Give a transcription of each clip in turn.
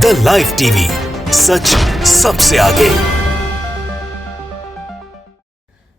The live TV, सच सबसे आगे।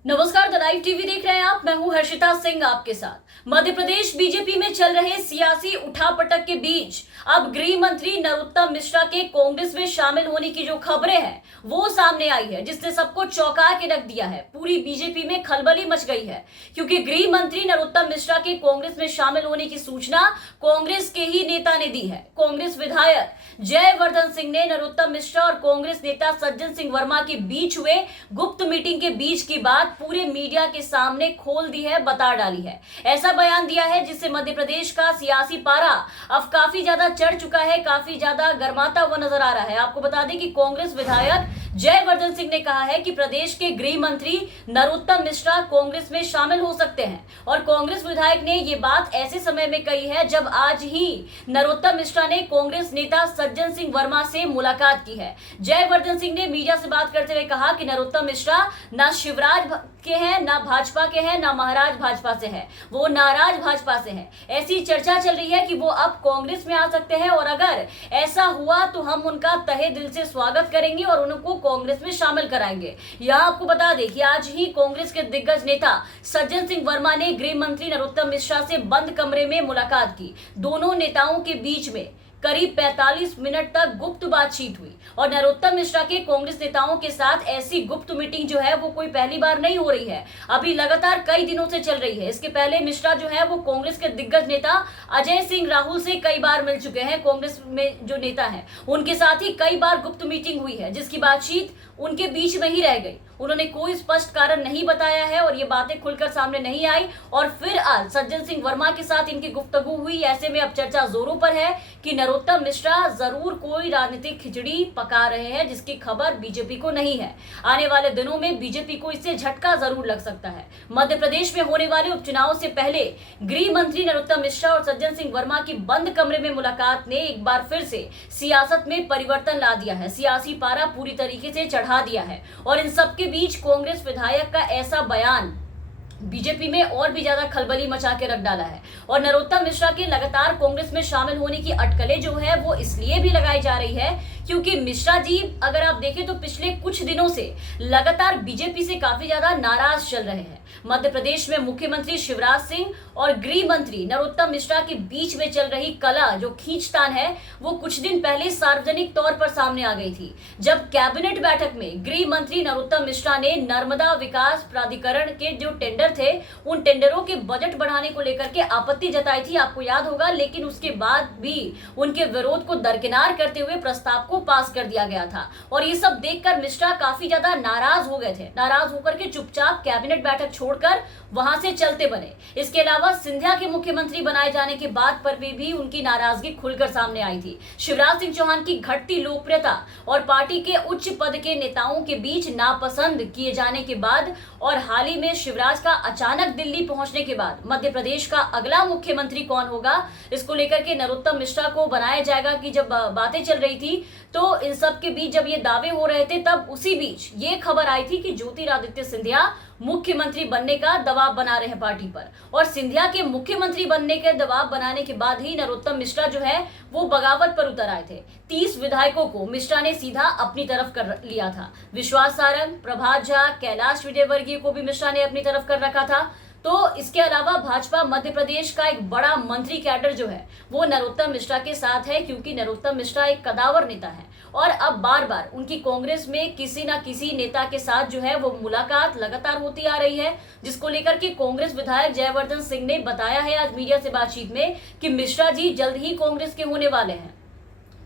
नमस्कार, द लाइव टीवी देख रहे हैं आप। मैं हूं हर्षिता सिंह आपके साथ। मध्य प्रदेश बीजेपी में चल रहे सियासी उठापटक के बीच अब गृह मंत्री नरोत्तम मिश्रा के कांग्रेस में शामिल होने की जो खबरें हैं वो सामने आई है, जिसने सबको चौंका के रख दिया है। पूरी बीजेपी में खलबली मच गई है, क्योंकि गृह मंत्री नरोत्तम मिश्रा के कांग्रेस में शामिल होने की सूचना कांग्रेस के ही नेता ने दी है। कांग्रेस विधायक जयवर्धन सिंह ने नरोत्तम मिश्रा और कांग्रेस नेता सज्जन सिंह वर्मा के बीच हुए गुप्त मीटिंग के बीच की बात पूरे मीडिया के सामने खोल दी है, बता डाली है। ऐसा बयान दिया है जिससे मध्य प्रदेश का सियासी पारा अब काफी ज्यादा चढ़ चुका है, काफी ज्यादा गर्माता हुआ नजर आ रहा है। आपको बता दें कि कांग्रेस विधायक जयवर्धन सिंह ने कहा है कि प्रदेश के गृह मंत्री नरोत्तम मिश्रा कांग्रेस में शामिल हो सकते हैं, और कांग्रेस विधायक ने यह बात ऐसे समय में कही है जब आज ही नरोत्तम मिश्रा ने कांग्रेस नेता सज्जन सिंह वर्मा से मुलाकात की है। जयवर्धन सिंह ने मीडिया से बात करते हुए कहा कि नरोत्तम मिश्रा ना शिवराज के हैं, ना भाजपा के हैं, ना महाराज भाजपा से है, वो नाराज भाजपा से है। ऐसी चर्चा चल रही है कि वो अब कांग्रेस में आ सकते हैं, और अगर ऐसा हुआ तो हम उनका तहे दिल से स्वागत करेंगे और उनको कांग्रेस में शामिल कराएंगे। यहाँ आपको बता दें कि आज ही कांग्रेस के दिग्गज नेता सज्जन सिंह वर्मा ने गृह मंत्री नरोत्तम मिश्रा से बंद कमरे में मुलाकात की। दोनों नेताओं के बीच में करीब 45 मिनट तक गुप्त बातचीत हुई, और नरोत्तम मिश्रा के कांग्रेस नेताओं के साथ ऐसी गुप्त मीटिंग जो है वो कोई पहली बार नहीं हो रही है, अभी लगातार कई दिनों से चल रही है। इसके पहले मिश्रा जो है वो कांग्रेस के दिग्गज नेता अजय सिंह राहुल से कई बार मिल चुके हैं। कांग्रेस में जो नेता है उनके साथ ही कई बार गुप्त मीटिंग हुई है, जिसकी बातचीत उनके बीच में ही रह गई। उन्होंने कोई स्पष्ट कारण नहीं बताया है और ये बातें खुलकर सामने नहीं आई, और फिर आज सज्जन सिंह वर्मा के साथ इनकी गुफ्तगू हुई। ऐसे में अब चर्चा जोरों पर है कि नरोत्तम मिश्रा जरूर कोई राजनीतिक खिचड़ी पका रहे हैं, जिसकी खबर बीजेपी को नहीं है। आने वाले दिनों में बीजेपी को इससे झटका जरूर लग सकता है। मध्य प्रदेश में होने वाले उपचुनाव से पहले गृह मंत्री नरोत्तम मिश्रा और सज्जन सिंह वर्मा की बंद कमरे में मुलाकात ने एक बार फिर से सियासत में परिवर्तन ला दिया है। सियासी पारा पूरी तरीके से चढ़ा दिया है, और इन सबके बीच कांग्रेस विधायक का ऐसा बयान बीजेपी में और भी ज्यादा खलबली मचा के रख डाला है। और नरोत्तम मिश्रा के लगातार कांग्रेस में शामिल होने की अटकलें जो है वो इसलिए भी लगाई जा रही है क्योंकि मिश्रा जी अगर आप देखें तो पिछले कुछ दिनों से लगातार बीजेपी से काफी ज्यादा नाराज चल रहे हैं। मध्य प्रदेश में मुख्यमंत्री शिवराज सिंह और गृह मंत्री नरोत्तम मिश्रा के बीच में चल रही कला जो खींचतान है वो कुछ दिन पहले सार्वजनिक तौर पर सामने आ गई थी, जब कैबिनेट बैठक में गृह मंत्री नरोत्तम मिश्रा ने नर्मदा विकास प्राधिकरण के जो टेंडर थे उन टेंडरों के बजट बढ़ाने को लेकर के आपत्ति जताई थी, आपको याद होगा। लेकिन उसके बाद भी उनके विरोध को दरकिनार करते हुए प्रस्ताव को पास कर दिया गया था, और ये सब देखकर मिश्रा काफी ज्यादा नाराज हो गए थे। नाराज होकर के चुपचाप कैबिनेट बैठक छोड़कर वहां से चलते बने। इसके अलावा सिंधिया के मुख्यमंत्री बनाए जाने के बाद पर भी उनकी नाराजगी खुलकर सामने आई थी। शिवराज सिंह चौहान की घटती लोकप्रियता और पार्टी के उच्च पद के नेताओं के बीच नापसंद किए जाने के बाद और हाल ही में शिवराज का अचानक दिल्ली पहुंचने के बाद मध्य प्रदेश का अगला मुख्यमंत्री कौन होगा इसको लेकर के नरोत्तम मिश्रा को बनाया जाएगा कि जब बातें चल रही थी, तो इन सब के बीच जब ये दावे हो रहे थे तब उसी बीच ये खबर आई थी कि ज्योतिरादित्य सिंधिया मुख्यमंत्री बनने का दबाव बना रहे हैं पार्टी पर, और सिंधिया के मुख्यमंत्री बनने के दबाव बनाने के बाद ही नरोत्तम मिश्रा जो है वो बगावत पर उतर आए थे। 30 विधायकों को मिश्रा ने सीधा अपनी तरफ कर लिया था। विश्वास सारंग, प्रभात झा, कैलाश विजयवर्गीय को भी मिश्रा ने अपनी तरफ कर रखा था। तो इसके अलावा भाजपा मध्य प्रदेश का एक बड़ा मंत्री कैडर जो है वो नरोत्तम मिश्रा के साथ है, क्योंकि नरोत्तम मिश्रा एक कदावर नेता है, और अब बार बार उनकी कांग्रेस में किसी ना किसी नेता के साथ जो है वो मुलाकात लगातार होती आ रही है, जिसको लेकर के कांग्रेस विधायक जयवर्धन सिंह ने बताया है आज मीडिया से बातचीत में कि मिश्रा जी जल्द ही कांग्रेस के होने वाले हैं।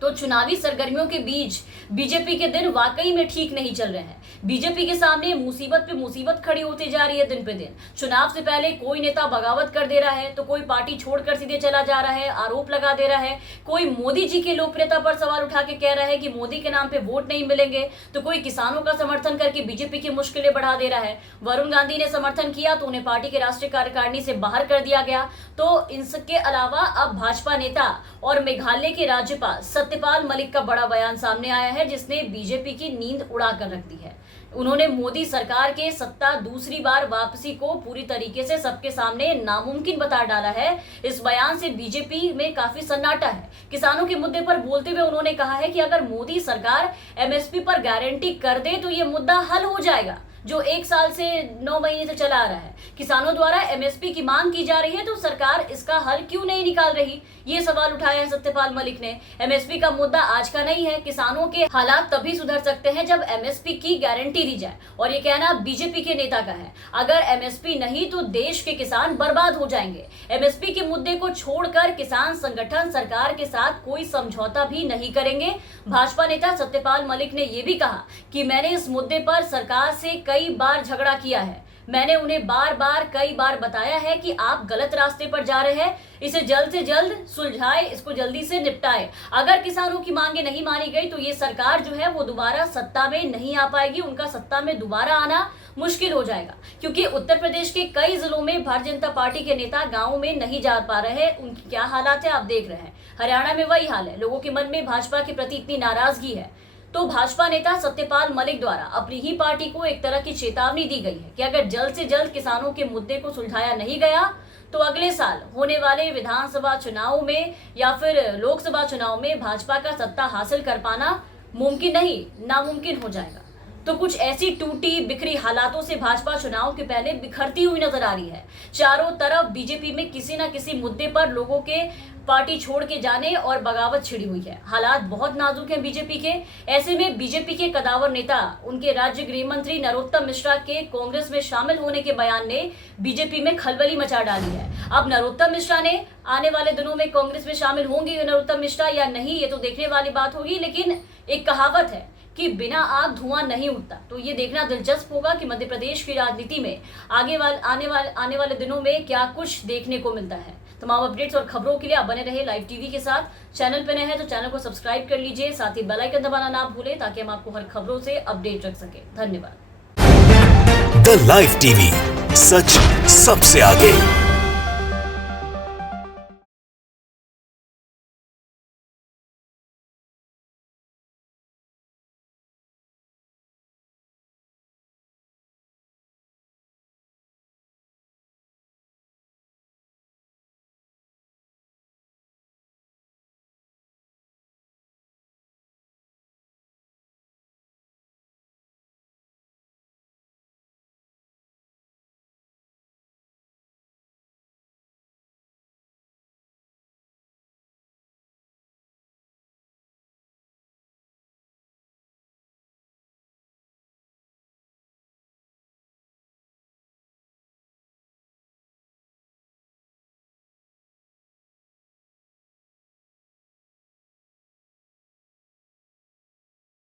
तो चुनावी सरगर्मियों के बीच बीजेपी के दिन वाकई में ठीक नहीं चल रहे हैं। बीजेपी के सामने मुसीबत पे मुसीबत खड़ी होती जा रही है दिन पे दिन। चुनाव से पहले कोई नेता बगावत कर दे रहा है, तो कोई पार्टी छोड़कर सीधे चला जा रहा है, आरोप लगा दे रहा है, कोई मोदी जी की लोकप्रियता पर सवाल उठा के कह रहा है कि मोदी के नाम पे वोट नहीं मिलेंगे, तो कोई किसानों का समर्थन करके बीजेपी की मुश्किलें बढ़ा दे रहा है। वरुण गांधी ने समर्थन किया तो उन्हें पार्टी के राष्ट्रीय कार्यकारिणी से बाहर कर दिया गया। तो इनके अलावा अब भाजपा नेता और मेघालय के राज्यपाल सत्यपाल मलिक का बड़ा बयान सामने आया है, जिसने बीजेपी की नींद उड़ा कर रख दी है। उन्होंने मोदी सरकार के सत्ता दूसरी बार वापसी को पूरी तरीके से सबके सामने नामुमकिन बता डाला है। इस बयान से बीजेपी में काफी सन्नाटा है। किसानों के मुद्दे पर बोलते हुए उन्होंने कहा है कि अगर मोदी सरकार एमएसपी पर गारंटी कर दे तो ये मुद्दा हल हो जाएगा, जो 1 साल से 9 महीने से चला आ रहा है। किसानों द्वारा एमएसपी की मांग की जा रही है तो सरकार इसका हल क्यों नहीं निकाल रही, ये सवाल उठाया है सत्यपाल मलिक ने। एमएसपी का मुद्दा आज का नहीं है, किसानों के हालात तभी सुधर सकते हैं जब एमएसपी की गारंटी दी जाए, और ये कहना बीजेपी के नेता का है। अगर एमएसपी नहीं तो देश के किसान बर्बाद हो जाएंगे। एमएसपी के मुद्दे को छोड़कर किसान संगठन सरकार के साथ कोई समझौता भी नहीं करेंगे। भाजपा नेता सत्यपाल मलिक ने यह भी कहा कि मैंने इस मुद्दे पर सरकार से कई बार झगड़ा किया है। मैंने उन्हें कई बार बताया है कि आप गलत रास्ते पर जा रहे हैं, इसे जल्द से जल्द सुलझाए, इसको जल्दी से निपटाए। अगर किसानों की मांगे नहीं मानी गई तो ये सरकार जो है वो दोबारा सत्ता में नहीं आ पाएगी, उनका सत्ता में दोबारा आना मुश्किल हो जाएगा। क्योंकि उत्तर प्रदेश के कई जिलों में भारतीय जनता पार्टी के नेता गाँव में नहीं जा पा रहे हैं। उनकी क्या हालात है आप देख रहे हैं। हरियाणा में वही हाल है। लोगों के मन में भाजपा के प्रति इतनी नाराजगी है तो भाजपा नेता सत्यपाल मलिक द्वारा अपनी ही पार्टी को एक तरह की चेतावनी दी गई है कि अगर जल्द से जल्द किसानों के मुद्दे को सुलझाया नहीं गया तो अगले साल होने वाले विधानसभा चुनाव में या फिर लोकसभा चुनाव में भाजपा का सत्ता हासिल कर पाना मुमकिन नहीं, नामुमकिन हो जाएगा। तो कुछ ऐसी टूटी बिखरी हालातों से भाजपा चुनाव के पहले बिखरती हुई नजर आ रही है। चारों तरफ बीजेपी में किसी न किसी मुद्दे पर लोगों के पार्टी छोड़ के जाने और बगावत छिड़ी हुई है। हालात बहुत नाजुक हैं बीजेपी के। ऐसे में बीजेपी के कदावर नेता, उनके राज्य गृह मंत्री नरोत्तम मिश्रा के कांग्रेस में शामिल होने के बयान ने बीजेपी में खलबली मचा डाली है। अब नरोत्तम मिश्रा ने आने वाले दिनों में कांग्रेस में शामिल होंगे नरोत्तम मिश्रा या नहीं, ये तो देखने वाली बात होगी। लेकिन एक कहावत है कि बिना आग धुआं नहीं उठता, तो ये देखना दिलचस्प होगा कि मध्य प्रदेश की राजनीति में आने वाले दिनों में क्या कुछ देखने को मिलता है। तमाम अपडेट्स और खबरों के लिए आप बने रहे लाइव टीवी के साथ। चैनल पे नए हैं तो चैनल को सब्सक्राइब कर लीजिए, साथ ही बेल आइकन दबाना ना भूलें ताकि हम आपको हर खबरों से अपडेट रख सके। धन्यवाद। द लाइव टीवी, सच सबसे आगे।